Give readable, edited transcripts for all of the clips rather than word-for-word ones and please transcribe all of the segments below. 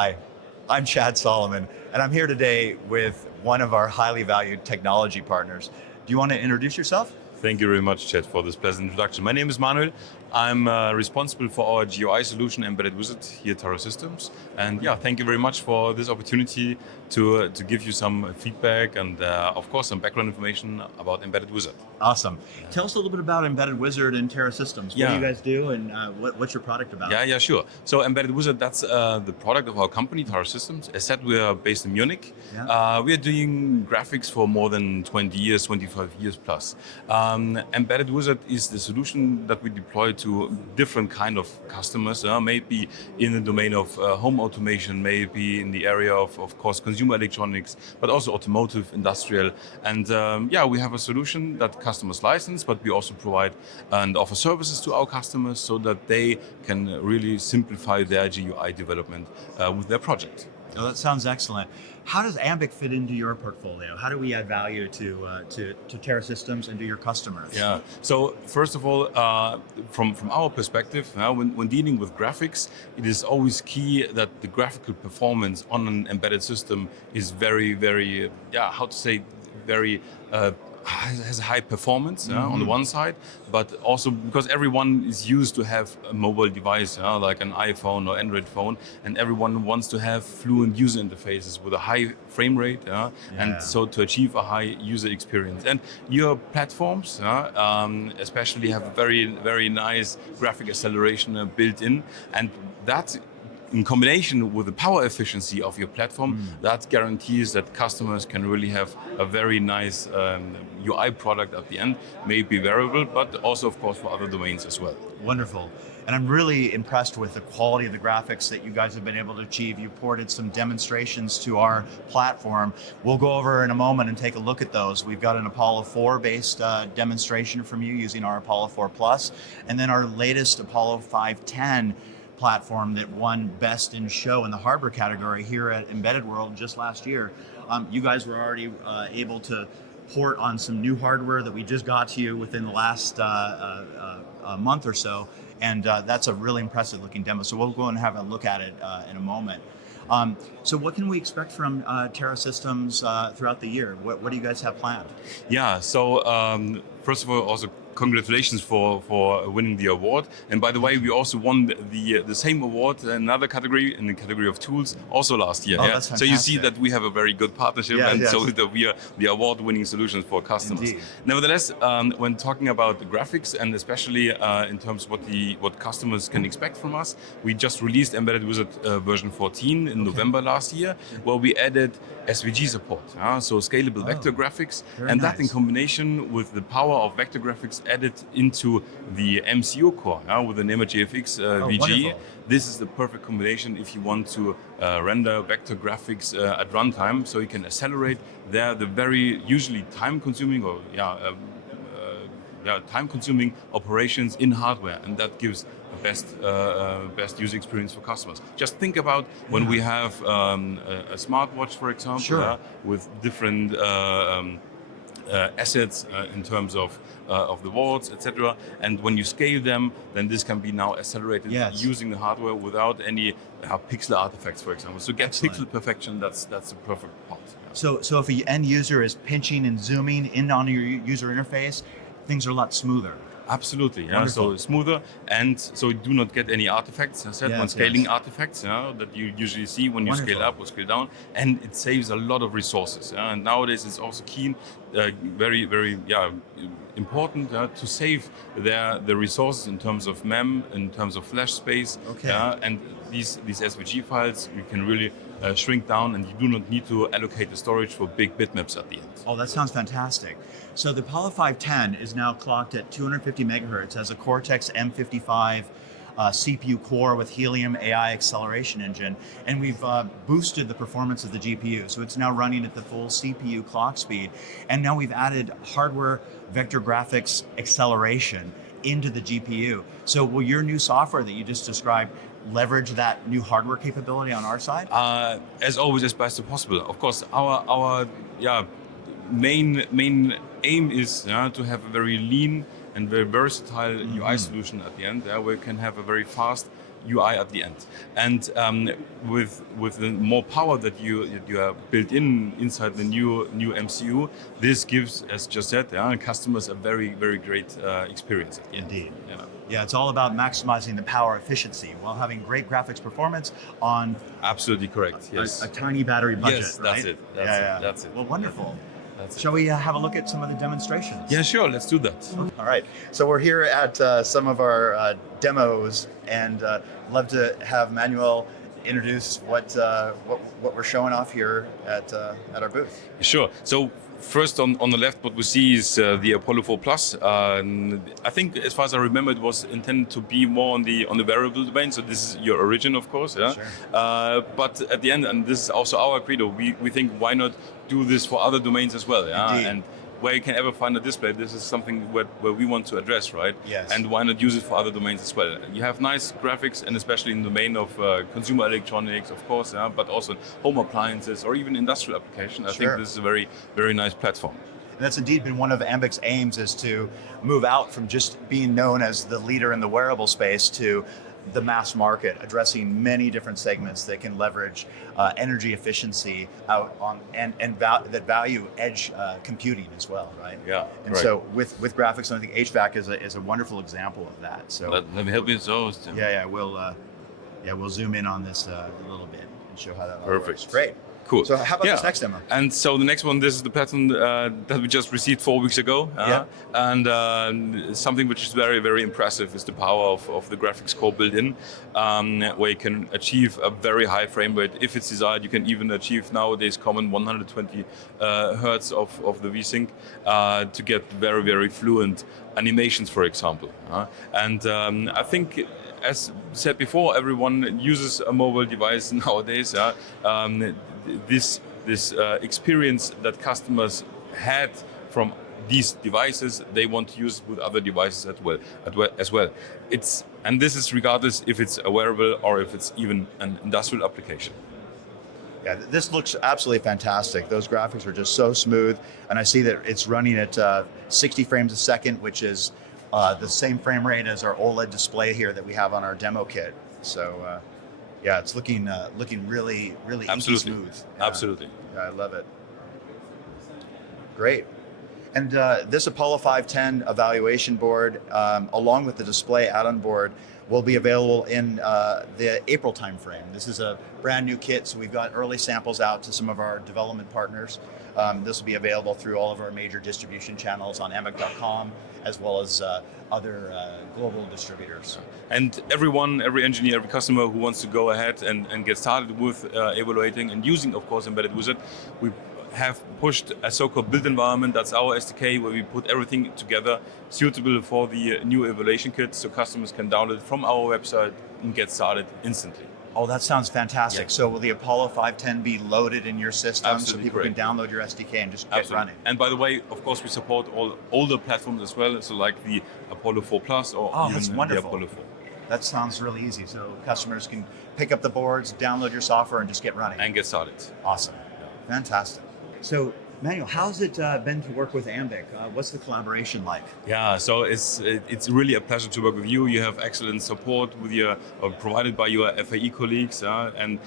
Hi, I'm Chad Solomon, and I'm here today with one of our highly valued technology partners. Do you want to introduce yourself? Thank you very much, Chad, for this pleasant introduction. My name is Manuel. I'm responsible for our GUI solution, Embedded Wizard, here at Taro Systems. And yeah, thank you very much for this opportunity to give you some feedback and, of course, some background information about Embedded Wizard. Awesome. Tell us a little bit about Embedded Wizard and Taro Systems. What do you guys do, and what's your product about? Yeah, sure. So Embedded Wizard, that's the product of our company, Taro Systems. As said, we are based in Munich. Yeah. We are doing graphics for more than 20 years, 25 years plus. Embedded Wizard is the solution that we deploy to different kind of customers, maybe in the domain of home automation, maybe in the area of course, consumer electronics, but also automotive, industrial. And we have a solution that customers license, but we also provide and offer services to our customers so that they can really simplify their GUI development with their project. Oh, that sounds excellent. How does Ambiq fit into your portfolio? How do we add value to Taro Systems and to your customers? Yeah. So first of all, from our perspective, when dealing with graphics, it is always key that the graphical performance on an embedded system is very, very, very. Has a high performance on the one side, but also because everyone is used to have a mobile device like an iPhone or Android phone, and everyone wants to have fluent user interfaces with a high frame rate, and so to achieve a high user experience. And your platforms, especially have very, very nice graphic acceleration built in, and that in combination with the power efficiency of your platform, that guarantees that customers can really have a very nice UI product at the end, maybe wearable, but also of course for other domains as well. Wonderful. And I'm really impressed with the quality of the graphics that you guys have been able to achieve. You ported some demonstrations to our platform. We'll go over in a moment and take a look at those. We've got an Apollo 4 based demonstration from you using our Apollo 4 Plus, and then our latest Apollo 510 platform that won Best in Show in the hardware category here at Embedded World just last year. You guys were already able to port on some new hardware that we just got to you within the last month or so, and that's a really impressive looking demo. So we'll go and have a look at it in a moment. So what can we expect from Taro Systems throughout the year? What do you guys have planned? Yeah, so first of all, also congratulations for winning the award. And by the way, we also won the same award in another category, in the category of tools, also last year. Oh, that's fantastic. So you see that we have a very good partnership, so that we are the award-winning solutions for customers. Indeed. Nevertheless, when talking about the graphics and especially in terms of what customers can expect from us, we just released Embedded Wizard version 14 in November last year, where we added SVG support, so scalable vector graphics, and that in combination with the power of vector graphics added into the MCU core with an ImageGFX VG. Wonderful. This is the perfect combination if you want to render vector graphics at runtime, so you can accelerate the very usually time-consuming or time-consuming operations in hardware, and that gives the best user experience for customers. Just think about when we have a smartwatch, for example, with different assets in terms of the watts, etc. And when you scale them, then this can be now accelerated using the hardware without any pixel artifacts, for example. So get pixel perfection. That's the perfect part. So if the end user is pinching and zooming in on your user interface, things are a lot smoother. Absolutely, so smoother, and so you do not get any artifacts, as I said, when scaling artifacts that you usually see when you scale up or scale down, and it saves a lot of resources. And nowadays it's also keen, very, very important to save the resources in terms of mem, in terms of flash space, and these SVG files you can really shrink down, and you do not need to allocate the storage for big bitmaps at the end. Oh, that sounds fantastic. So the Apollo 510 is now clocked at 250 megahertz as a Cortex M55 CPU core with Helium AI acceleration engine, and we've boosted the performance of the GPU. So it's now running at the full CPU clock speed, and now we've added hardware vector graphics acceleration into the GPU. So will your new software that you just described leverage that new hardware capability on our side? As always, as best as possible. Of course, our main aim is to have a very lean and very versatile UI solution at the end, where you can have a very fast UI at the end. And with the more power that you are built inside the new MCU, this gives, as just said, customers a very great experience. Indeed. Yeah. Yeah, it's all about maximizing the power efficiency while having great graphics performance on Absolutely correct. Yes. a tiny battery budget. Yes, right? that's it. That's it. Well, wonderful. That's it. Shall we have a look at some of the demonstrations? Yeah, sure. Let's do that. All right. So we're here at some of our demos, and love to have Manuel introduce what we're showing off here at our booth. Sure. So first on the left, what we see is the Apollo 4 Plus. I think, as far as I remember, it was intended to be more on the wearable domain. So this is your origin, of course. Yeah. Sure. But at the end, and this is also our credo, we think, why not do this for other domains as well? Yeah. Indeed. And where you can ever find a display, this is something where we want to address, right? Yes. And why not use it for other domains as well? You have nice graphics, and especially in the domain of consumer electronics, of course, but also home appliances or even industrial application. I think this is a very nice platform. And that's indeed been one of Ambic's aims, is to move out from just being known as the leader in the wearable space to the mass market, addressing many different segments that can leverage energy efficiency out on that value edge computing as well, right? Yeah. And so with graphics, I think HVAC is a wonderful example of that. So let me help you with those. yeah, we'll zoom in on this a little bit and show how that all Perfect. works. Great. Cool. So how about this next demo? And so the next one, this is the pattern that we just received 4 weeks ago. And something which is very impressive is the power of the graphics core built in, where you can achieve a very high frame rate. If it's desired, you can even achieve nowadays common 120 hertz of the VSync to get very fluent animations, for example. And I think, as said before, everyone uses a mobile device nowadays. This experience that customers had from these devices, they want to use with other devices as well. And this is regardless if it's a wearable or if it's even an industrial application. Yeah, this looks absolutely fantastic. Those graphics are just so smooth, and I see that it's running at 60 frames a second, which is the same frame rate as our OLED display here that we have on our demo kit. So yeah, it's looking really Absolutely smooth. Yeah. Absolutely. Yeah, I love it. Great. And this Apollo 510 evaluation board, along with the display add-on board, will be available in the April timeframe. This is a brand new kit, so we've got early samples out to some of our development partners. This will be available through all of our major distribution channels on Ambiq.com, as well as other global distributors. And every engineer, every customer who wants to go ahead and get started with evaluating and using, of course, Embedded Wizard, we have pushed a so-called build environment. That's our SDK, where we put everything together suitable for the new evaluation kit, so customers can download it from our website and get started instantly. Oh, that sounds fantastic. Yeah. So will the Apollo 510 be loaded in your system? Absolutely so people correct. can download your SDK and just get Absolutely. running? And by the way, of course, we support all older platforms as well, so like the Apollo 4 Plus or that's even the wonderful. Apollo 4. That sounds really easy. So customers can pick up the boards, download your software, and just get running. And get started. Awesome. Fantastic. So, Manuel, how's it been to work with Ambiq? What's the collaboration like? Yeah, so it's really a pleasure to work with you. You have excellent support with provided by your FAE colleagues. And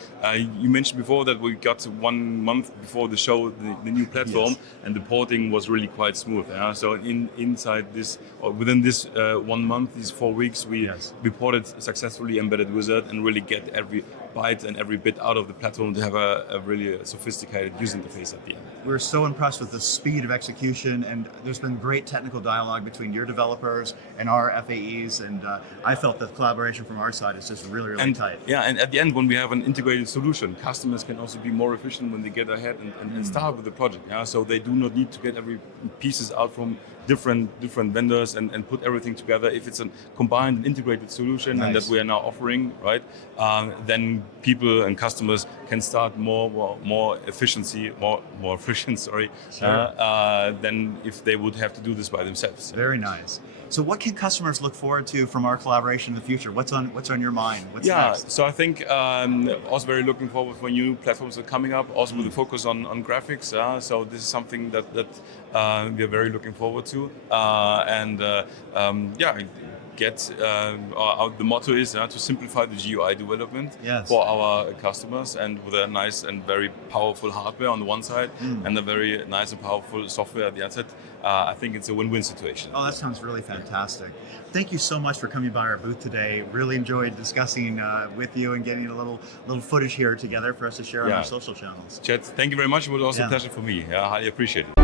you mentioned before that we got 1 month before the show the new platform, Yes. and the porting was really quite smooth. So within this 1 month, these 4 weeks, we ported successfully Embedded Wizard and really get every byte and every bit out of the platform to have a really sophisticated user interface at the end. We're so impressed with the speed of execution, and there's been great technical dialogue between your developers and our FAEs, and I felt that collaboration from our side is just really tight. Yeah, and at the end, when we have an integrated solution, customers can also be more efficient when they get ahead and start with the project. Yeah? So they do not need to get every pieces out from different vendors and put everything together. If it's a combined and integrated solution and that we are now offering, right, then people and customers can start more efficient, than if they would have to do this by themselves. Very nice. So what can customers look forward to from our collaboration in the future? What's on your mind? What's next? So I think also very looking forward for new platforms that are coming up, also with a focus on graphics. So this is something that we are very looking forward to. get the motto is to simplify the GUI development Yes. for our customers, and with a nice and very powerful hardware on the one side and a very nice and powerful software at the other side. I think it's a win-win situation. Oh, that sounds really fantastic. Thank you so much for coming by our booth today. Really enjoyed discussing with you and getting a little footage here together for us to share on our social channels. Chet, thank you very much. It was also a pleasure for me. I highly appreciate it.